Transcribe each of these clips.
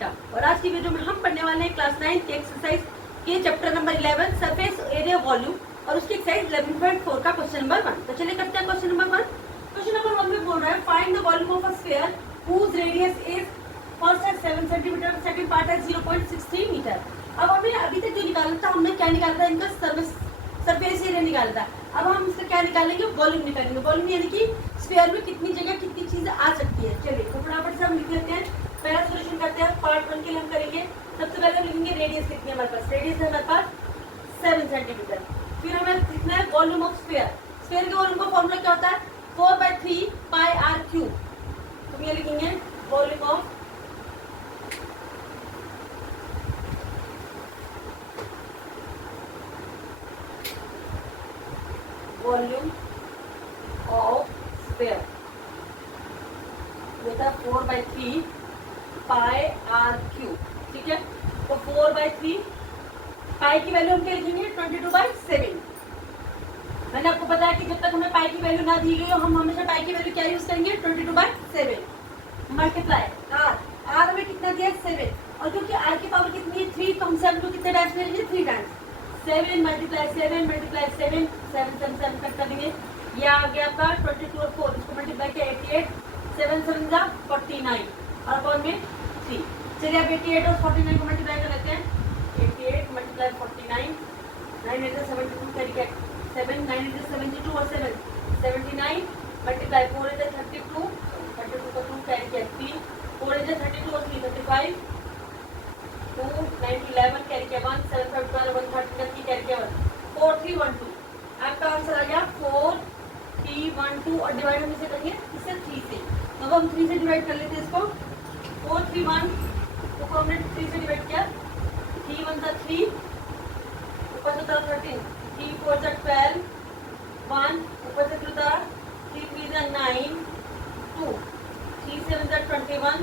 बेटा। और आज की वीडियो में हम पढ़ने वाले हैं क्लास 9 के एक्सरसाइज के chapter number 11 surface area volume और उसकी एक्सरसाइज 11.4 का क्वेश्चन नंबर 1। तो चलिए करते हैं क्वेश्चन नंबर 1। क्वेश्चन नंबर 1 में बोल रहा है find the volume of a sphere whose radius is first है 7 सेंटीमीटर, सेकंड पार्ट है 0.63 मीटर। अब हमें अभी तक जो निकालना था, हमने क्या निकाला था, इनका सरफेस एरिया निकाला था। अब हम इसका क्या निकालेंगे, वॉल्यूम निकालेंगे। वॉल्यूम यानी कि स्फीयर में कितनी जगह कितनी चीजें आ सकती है। चलिए तो फटाफट से हम लिख लेते हैं। पहला सोल्यूशन करते हैं, पार्ट 1 के लिए हम करेंगे। सबसे पहले हम लिखेंगे रेडियस कितनी है हमारे पास। रेडियस है हमारे पास 7 सेंटीमीटर। फिर हमें लिखना है वॉल्यूम ऑफ स्फीयर। स्फीयर के वॉल्यूम का फॉर्मूला क्या होता है, 4/3 पाई आर क्यूब। तो ये लिखेंगे volume of volume of sphere होता है 4/3 पाई आर क्यूब। ठीक है, तो 4/3 पाई की वैल्यू हम क्या लिखेंगे, 22/7। मैंने आपको बताया कि जब तक हमें पाई की वैल्यू ना दी गई हो, हम हमेशा पाई की वैल्यू क्या यूज करेंगे, 22/7 मल्टीप्लाई आर। आर हमें कितना दिया, 7। और क्योंकि आर की पावर कितनी है, 3, तो हम 7 को कितने टाइम्स करेंगे, 3 टाइम्स। 7 मल्टीप्लाई 7 मल्टीप्लाई 7, 7 7 7 कट कर देंगे। ये आ गया आपका 22 और 4, इसको मल्टीप्लाई किया 88, 7 7 जा 49 और अपॉन में 3। चलिए अब 88 और 49 को मल्टीप्लाई कर लेते हैं। 88 मल्टीप्लाई 49, 972 कैरी कैट 7, 972 और 7 79 मल्टीप्लाई 4 इधर 32, 32 का 2 कैरी किया 3, 4 इधर 32 और 3 35, 2 9 11 कैरी किया 1, 7 5 12 1 30 कैरी किया 1, 4 3 1 2। आपका आंसर आ गया 4 3 1 2 और डिवाइड हम इसे करेंगे इससे 3 से। तो अब हम 3 से डिवाइड कर लेते हैं इसको। 4 3 1 को हमने 3 से डिवाइड किया, 3 1 जा 3, ऊपर से उतारा 13, 3 4 जा 12, 1 ऊपर से उतारा 3 3 जा 9, 2 3 7 जा 21,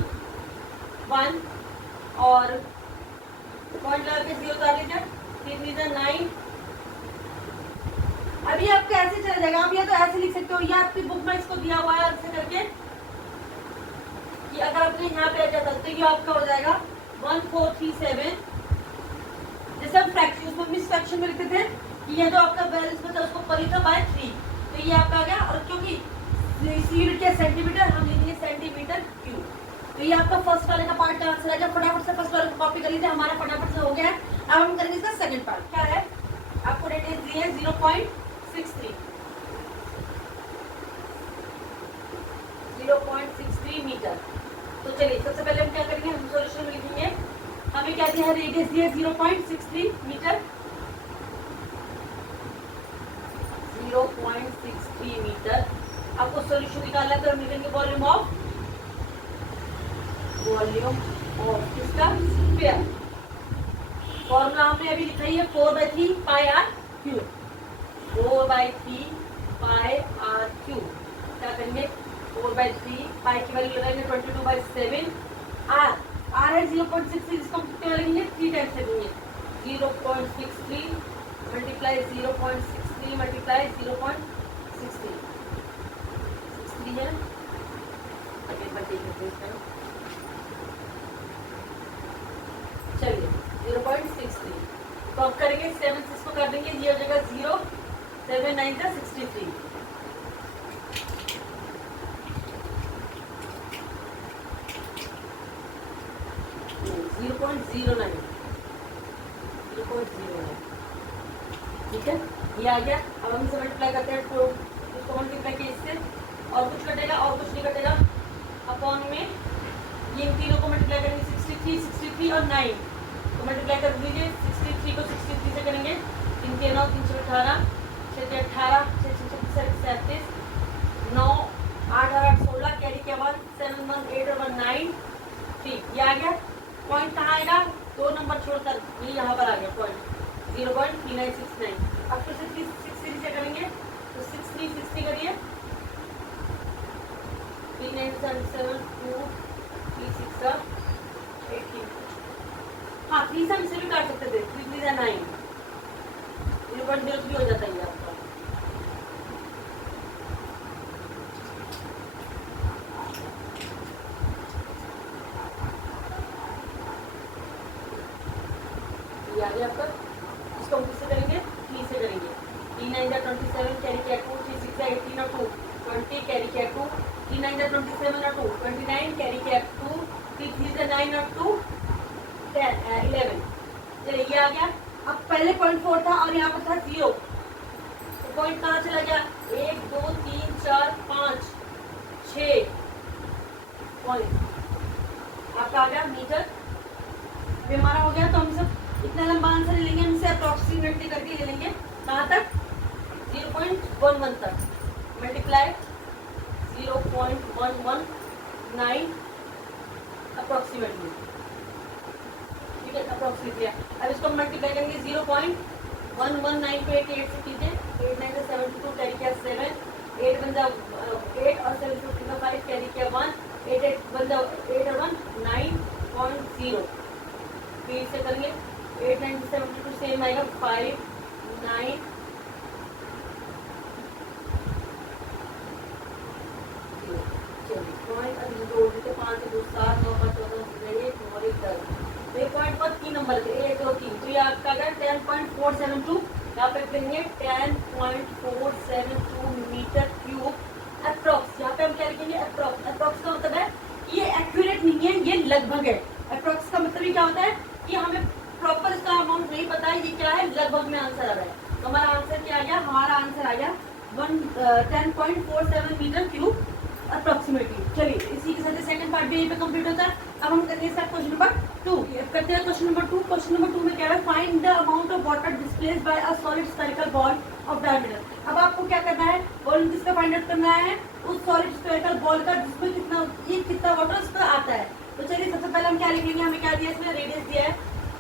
1 और पॉइंट लगा के 0 उतार लीजिए, 3 3 जा 9। अभी आपको ऐसे चला जाएगा, आप या तो ऐसे लिख सकते हो या आपकी बुक में इसको दिया हुआ है ऐसे करके कि अगर आपने यहाँ पे आ जाता तो ये आपका हो जाएगा 1437। जैसे हम फ्रैक्शन उसमें मिस फ्रैक्शन में लिखते थे कि ये जो आपका बैलेंस बचा उसको पर लिखा बाय 3, तो ये आपका आ गया। और क्योंकि यूनिट क्या सेंटीमीटर, हम लिखेंगे सेंटीमीटर क्यूब। तो ये आपका फर्स्ट वाले का पार्ट का आंसर है। जब फटाफट से फर्स्ट वाले को कॉपी कर लीजिए, हमारा फटाफट से हो गया है। अब हम करेंगे इसका सेकंड पार्ट। क्या है, आपको रेडियस दी है 0.63 मीटर। तो चलिए सबसे पहले हम क्या करेंगे, हम सॉल्यूशन में लिखेंगे। हमें क्या दिया है, रेडियस दी है 0.63 मीटर। 0.63 मीटर आपको सॉल्यूशन निकालना है, तो हम लिखेंगे वॉल्यूम ऑफ इसका स्फीयर। फॉर्मूला हमने अभी लिखा है 4/3 pi R cube. 4/3 pi R cube. क्या करेंगे, 4/3 पाई की वैल्यू लगाएंगे 22/7। आर है 0.63, इसको हम कितने लगेंगे, 3 टाइम्स लगेंगे। 0.63 मल्टीप्लाई 0.63 मल्टीप्लाई 0.63 है। चलिए 0.63 तो अब करेंगे 7 से इसको कर देंगे, ये हो जाएगा 0, 7 9 जा 63। 0.09 ठीक है, ये आ गया। अब हम इसे मल्टीप्लाई करते हैं, तो इसको मल्टीप्लाई किया इससे, और कुछ कटेगा और कुछ नहीं कटेगा। अपॉन में ये इन तीनों को मल्टीप्लाई करेंगे, 63 63 और 9 तो मल्टीप्लाई कर दीजिए। 63 को 63 से करेंगे, 3 के 9 3 से 18, 6 से 18, 6 से 36 37, 9 8 8 16 कैरी किया 1, 7 1 8 और 1 9। ठीक, ये आ गया। पॉइंट कहाँ आएगा, 2 नंबर छोड़कर ये यहाँ पर आ गया पॉइंट 0.3969। अब फिर से 63 से करेंगे, तो 63 60 करिए, 3 9 7 7 2 3 6 18। हाँ 3 से हम इसे भी काट सकते थे, 3 3 9, 0.03 हो जाता है आपका। आ गया आपका। इसको हम किससे करेंगे, 3 से करेंगे। 3 9 जा 27 कैरी किया 2, 3 6 जा 18 और 2 20 कैरी किया 2, 3 9 जा 27 और 2 29 कैरी किया 2, 3 3 जा 9 और 2 10 11। चलिए ये आ गया। अब पहले पॉइंट 4 था और यहाँ पर था 0, तो पॉइंट कहाँ चला गया, 1 2 3 4 5 6 पॉइंट आपका आ गया मीटर। अभी हमारा हो गया, तो हम सब इतना लंबा आंसर ले लेंगे, हम इसे अप्रोक्सीमेटली करके ले लेंगे। कहाँ तक, 0.11 तक मल्टीप्लाई 0.119 अप्रोक्सीमेटली, ठीक है अप्रोक्सीमेटली। अब इसको मल्टीप्लाई करेंगे 0.119 को 88 से कीजिए, 8 9 से 72 कैरी किया 7, 8 बन जाओ 8 और 7 से 5 कैरी किया 1, 8 8 बन जाओ 8 और 1 9.0। फिर से करेंगे 8 9 से 72 सेम आएगा 5 9 जोड़ देते 5 से 2 7 9 5 14 1 और 1 10। तो ये पॉइंट पर 3 नंबर थे 1 2 3, तो ये आपका अगर 10.472 यहाँ पे लिखेंगे 10.472 मीटर क्यूब अप्रोक्स। यहाँ पे हम क्या लिखेंगे, अप्रोक्स। अप्रोक्स का मतलब है ये एक्यूरेट नहीं है, ये लगभग है। अप्रोक्स का मतलब ये क्या होता है कि हमें प्रॉपर इसका अमाउंट नहीं पता है, ये क्या है लगभग में आंसर आ रहा है। तो हमारा आंसर क्या आ गया, हमारा आंसर आ गया 10.47 मीटर क्यूब अप्रोक्सीमेटली। चलिए इसी के साथ सेकंड पार्ट भी यहीं पे कंप्लीट होता है। अब हम करेंगे इसका क्वेश्चन नंबर 2। करते हैं क्वेश्चन नंबर 2। क्वेश्चन नंबर 2 में क्या है, find the amount of water displaced by a solid spherical ball of diameter. अब आपको क्या करना है, वॉल्यूम किसका फाइंड आउट करना है, उस सॉलिड स्फेरिकल बॉल का जिसमें कितना वाटर उस पर आता है। तो चलिए सबसे पहले हम क्या लिखेंगे, हमें क्या दिया, इसमें रेडियस दिया है,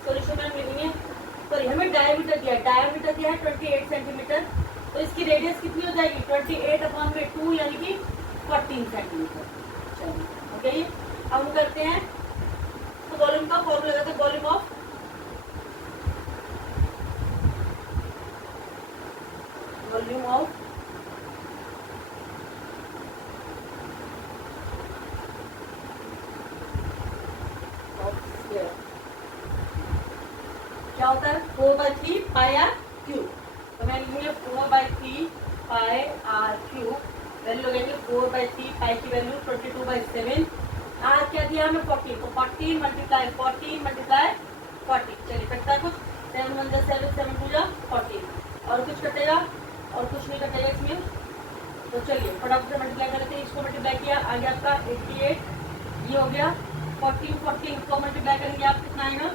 सॉल्यूशन में हम लिखेंगे, सॉरी हमें डायमीटर दिया है, डायमीटर दिया है 28 सेंटीमीटर। तो इसकी रेडियस कितनी हो जाएगी, 28/2 यानी कि 14 सेंटीमीटर। चलिए ओके, अब हम करते हैं तो वॉल्यूम का फॉर्मूला लगाते हैं, वॉल्यूम ऑफ क्या होता है, 4/3 पाई आर क्यूब। तो मैं लिखूंगी 4/3 पाई आर क्यूब, वैल्यू लगेंगे 4/3 पाई की वैल्यू 22/7। आर क्या दिया हमें 40, तो 40 मल्टीप्लाई 40। चलिए कटता है कुछ, 7 1 जा 7 7 2 जा 40, और कुछ कटेगा और कुछ नहीं कटेगा इसमें। तो चलिए फटाफट से मल्टीप्लाई कर लेते हैं, इसको मल्टीप्लाई किया आ गया आपका 88, ये हो गया 14 को मल्टीप्लाई करेंगे आप कितना आएगा,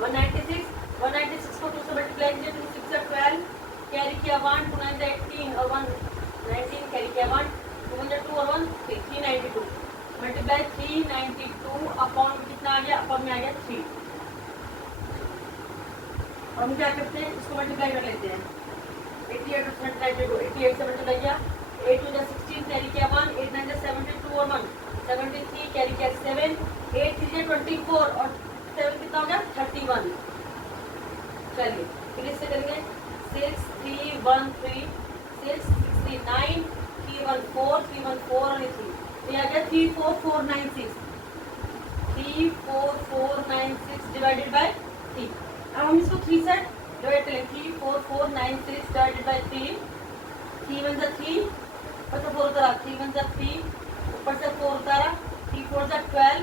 196 को 2 से मल्टीप्लाई कीजिए, 2 6 जा 12 कैरी किया 1, 2 9 जा 18 और 1 19 कैरी किया 1, 2 1 जा 2 और 1 3 392 मल्टीप्लाई 392 अपॉन कितना आ गया, अपॉन में आ गया 3। और हम क्या करते हैं, इसको मल्टीप्लाई कर लेते हैं, 88 से मल्टीप्लाई किया 88 से मल्टीप्लाई किया, 8 2 जा 16 कैरी किया 1, 8 9 जा 72 और 1 73 कैरी किया 7, 8 3 जा 24 और 7 कितना हो गया 31। चलिए फिर इससे करेंगे 6 3 1 3 6 69 314 314 और 3, तो ये आ गया 34496 डिवाइडेड बाय 3। अब हम इसको 3 से डिवाइड करें, 34496 डिवाइडेड बाय 3, 3 1 जा 3 ऊपर से 4 उतारा, 3 1 जा 3 ऊपर से 4 उतारा, 3 4 जा 12,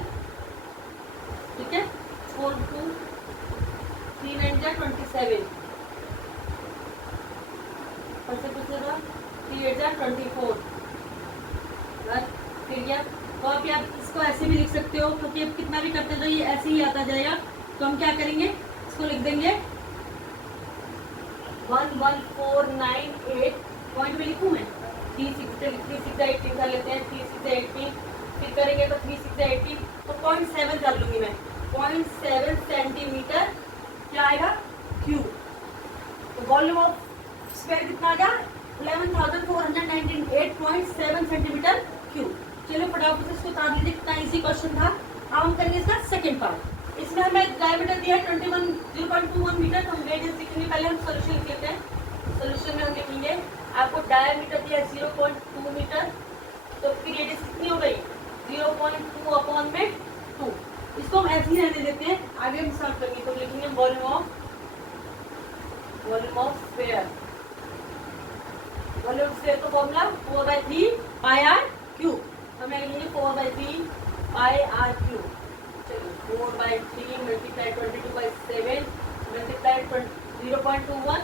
ठीक है 4 2 3 9 जा 27 ऊपर से कुछ होगा 3 8 जा 24 बस फिर क्या। तो आप इसको ऐसे भी लिख सकते हो, क्योंकि अब कितना भी करते जाओ ये ऐसे ही आता जाएगा। तो हम क्या करेंगे, इसको लिख देंगे 11498 पॉइंट में लिखूँ मैं 3 6 18 कर लेते हैं, 3 6 18 फिर करेंगे तो 3 6 18 तो 0.7 कर लूंगी मैं, 0.7 सेंटीमीटर क्या आएगा क्यूब। तो वॉल्यूम ऑफ स्फीयर कितना आ गया 11,498.7 सेंटीमीटर क्यूब। चलो फटाफट से इसको उतार लीजिए, कितना इजी क्वेश्चन था। अब हम करेंगे इसका सेकंड पार्ट। इसमें हमें डायमीटर दिया है 0.21 मीटर, तो हम रेडियस लिखेंगे, पहले हम सोल्यूशन लिख लेते हैं। सोल्यूशन में हम लिखेंगे आपको डायमीटर दिया है 0.2 मीटर, तो फिर रेडियस कितनी हो गई 0.2 अपॉन में 2। इसको हम ऐसे ही रहने देते हैं, आगे हम सॉल्व करेंगे। तो लिखेंगे volume of sphere. Volume sphere का फॉर्मूला 4/3 पाई आर क्यूब। तो मैं लिखेंगे 4/3 पाई आर क्यूब। चलिए 4/3 multiply 22/7 multiply 0.21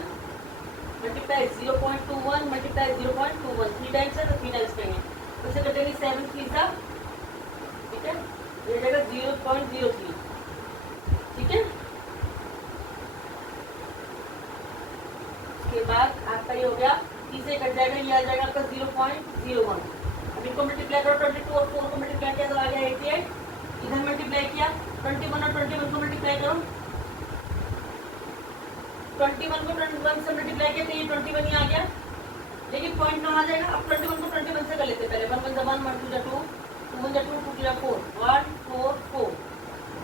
multiply 0.21 multiply 0.21 3 times है तो 3 टाइम्स करेंगे। तो इसे कटेंगे 7 3 सा, ठीक है, ये जाएगा 0.03, ठीक है। उसके बाद आपका ये हो गया, 3 से कट जाएगा, ये आ जाएगा आपका 0.01। अब इनको मल्टीप्लाई करो 22 और 4 को मल्टीप्लाई किया तो आ गया 88। इधर मल्टीप्लाई किया 21 और 21 को मल्टीप्लाई करो, 21 को 21 से मल्टीप्लाई किया तो ये 21 ही आ गया। लेकिन पॉइंट कहाँ आ जाएगा, अब 21 को 21 से कर लेते पहले। 1 1 1 1 2 2 2 1 2 2 4 144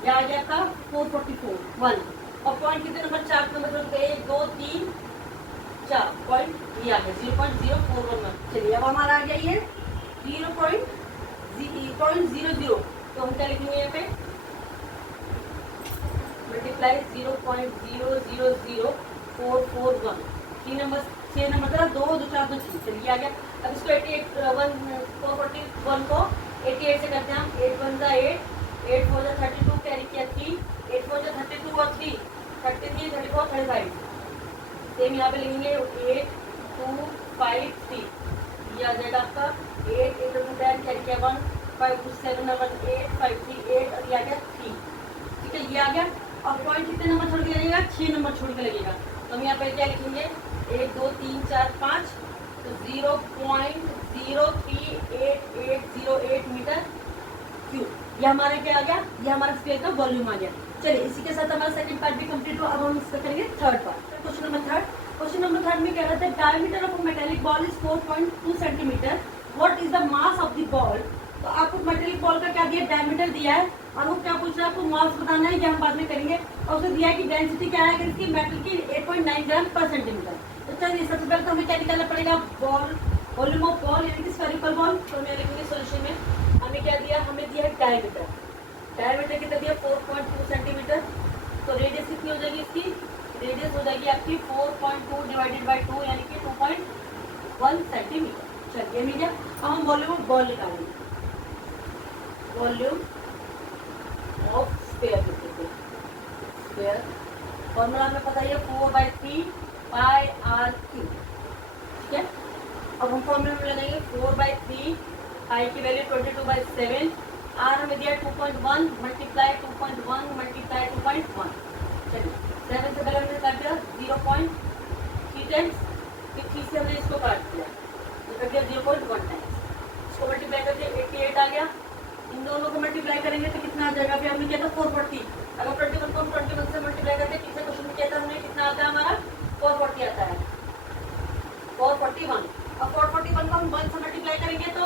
यह आ गया था 444 1। और पॉइंट कितने नंबर, 4 नंबर 1 2 3 4 पॉइंट ये आ गया 0.0411। चलिए अब हमारा आ गया ये 0.00। तो हम क्या लिखेंगे यहाँ पे, मल्टीप्लाई 0.000441। 3 नंबर 6 नंबर था 2 2 4 2 6। चलिए आ गया। अब इसको 441 को 88 से करते हैं हम। 8 1 जा 8 8 4 जा 32 कैरी किया 3 8 4 जा 32 और 3 33 34 35। सेम यहाँ पे लिखेंगे 8 2 5 3। ये आ जाएगा आपका 8 8 2 10 कैरी किया 1 5 2 7 नंबर 8 5 3 8 और ये आ गया 3, ठीक है। ये आ गया। और पॉइंट कितने नंबर छोड़ के लगेगा, 6 नंबर छोड़ के लगेगा। तो हम यहाँ पे क्या लिखेंगे 1 2 3 4 5 तो 0.03808 मीटर क्यूब। ये हमारा क्या आ गया, ये हमारा स्फीयर का वॉल्यूम आ गया। चलिए इसी के साथ हमारा सेकंड पार्ट भी कंप्लीट हुआ। अब हम इसका करेंगे third part. Question number third में कह रहा था diameter of metallic ball is 4.2 centimetre. What is the mass of the ball. तो आपको मेटेलिक बॉल का क्या दिया, डायमीटर दिया है और वो क्या पूछ रहा है, आपको मास बताना है, ये हम बाद में करेंगे। और उसे दिया है कि डेंसिटी क्या है इसकी मेटल की 8.9 ग्राम पर सेंटीमीटर। तो चलिए सबसे पहले तो हमें क्या निकालना पड़ेगा, बॉल वॉल्यूम ऑफ बॉल यानी कि स्फेरिकल बॉल। तो मैं लिखूंगी सॉल्यूशन में हमें क्या दिया, हमें दिया है डायमीटर। डायमीटर कितना दिया 4.2 सेंटीमीटर। तो रेडियस कितनी हो जाएगी इसकी, रेडियस हो जाएगी आपकी 4.2 डिवाइडेड बाई 2 यानी कि 2.1 सेंटीमीटर। चलिए मिल गया। अब हम वॉल्यूम ऑफ बॉल निकालेंगे। Volume of sphere sphere formula हमें पता है 4/3 पाई आर क्यूब, ठीक है। अब हम फॉर्मूला में लगाएंगे 4/3 पाई की वैल्यू 22/7 आर हमें दिया 2.1 मल्टीप्लाई 2.1 मल्टीप्लाई 2.1। चलिए 7 से पहले हमने काट दिया 0.3 टाइम्स, फिर 3 से हमने इसको काट दिया तो कट दिया 0.1 टाइम्स। इसको मल्टीप्लाई करके 88 आ गया। इन दोनों को मल्टीप्लाई करेंगे तो कितना आ जाएगा, फिर हमने किया था 440। अगर 21 को 21 से मल्टीप्लाई करके पिछले क्वेश्चन में किया था हमने, कितना आता है हमारा 440 आता है 441। अब 441 को हम 1 से मल्टीप्लाई करेंगे तो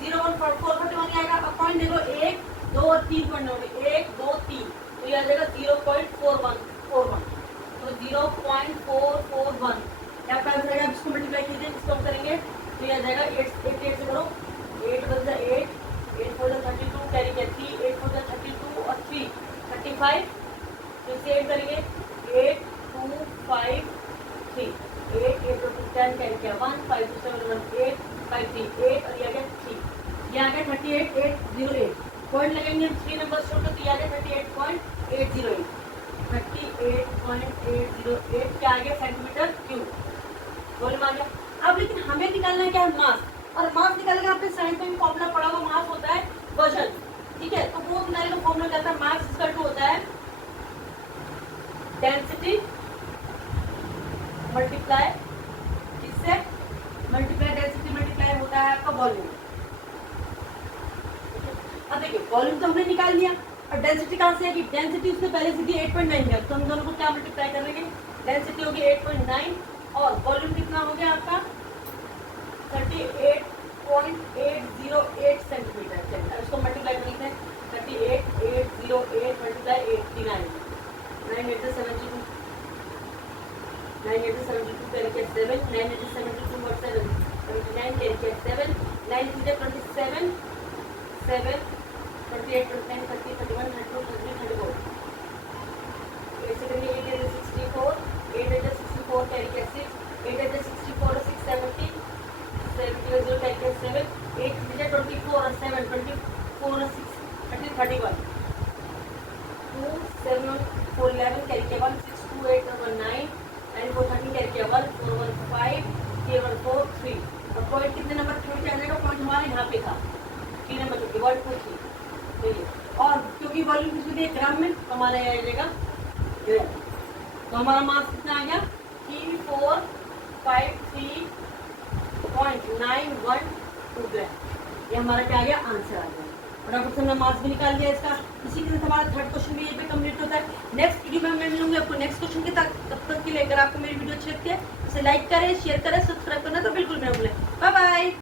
441 आएगा। अब पॉइंट देखो 1 2 और 3 पॉइंट होंगे 1 2 3 तो ये आ जाएगा 0.41 तो 0.441 क्या प्राइस रहेगा। इसको मल्टीप्लाई कीजिए, इसको हम करेंगे तो ये आ जाएगा 8 से करो 8 1 जा 8 8 4 जा 32 कैरी किया 3 8 4 जा 32 और 3 35। तो इसे ऐड करेंगे 8 2 5 3 8 8 2 10 कैरी किया 1 5 2 7 1 8 5 3 8 और ये आ गया 3। ये आ गया 38.808। पॉइंट लगेंगे 3 नंबर छोड़ तो ये आ गया 38.808 38.808 क्या आ गया सेंटीमीटर क्यूब वॉल्यूम आ गया। अब लेकिन हमें निकालना है क्या है मास, और मास निकालने का आपने साइंस में भी फॉर्मूला पढ़ा हुआ, मास होता है वजन, ठीक है। तो वो निकालने का फॉर्मूला क्या था, मास इक्वल टू होता है डेंसिटी मल्टीप्लाई किससे, मल्टीप्लाई डेंसिटी मल्टीप्लाई होता है आपका वॉल्यूम। अब देखिए वॉल्यूम तो हमने निकाल लिया और डेंसिटी कहाँ से है कि डेंसिटी उससे पहले से थी 8.9 है तो हम दोनों को क्या मल्टीप्लाई करेंगे, डेंसिटी होगी 8.9 और वॉल्यूम कितना हो गया आपका 38.808 सेंटीमीटर। चलिए इसको मल्टीप्लाई कर लेते हैं 38.808 मल्टीप्लाई 8 9 8 72 9 8 72 कैरी किया 7 9 8 72 और 7 79 कैरी किया 7 9 27 7, 28, 29, 30, 31, 32, 33, 34. Basically, 8 is 64. 8 is 64, carry के 6. 8 is 64, 6, 70. 70 is 0, carry के 7. 8 is 24 और 7, 24 और 6, 31. 2, 7, 4, 11, carry के 1, 6, 2, 8, 1, 9. 9, 4, 13, carry के 1, 4, 1, 5, 3, 1, 4, 3. और पॉइंट कितने नंबर छोड़ के आ जाएगा? पॉइंट हमारे यहाँ पे था 3 नंबर छोड़ के 1, 2, 3. ठीक है, और क्योंकि वॉल्यूम किसको दिया ग्राम में, तो हमारा आ जाएगा ग्राम. तो हमारा मास कितना आ गया? 3453.912 ग्राम. ये हमारा क्या आ गया? आंसर आ गया. और अब हमने मास भी निकाल दिया इसका. इसी के साथ हमारा थर्ड क्वेश्चन भी यहीं पे कंप्लीट होता है. नेक्स्ट वीडियो में मैं मिलूंगी आपको नेक्स्ट क्वेश्चन के साथ. तब तक के लिए अगर आपको मेरी वीडियो अच्छी लगती है इसे लाइक करें, शेयर करें, सब्सक्राइब करना तो बिल्कुल ना भूलें. Bye bye.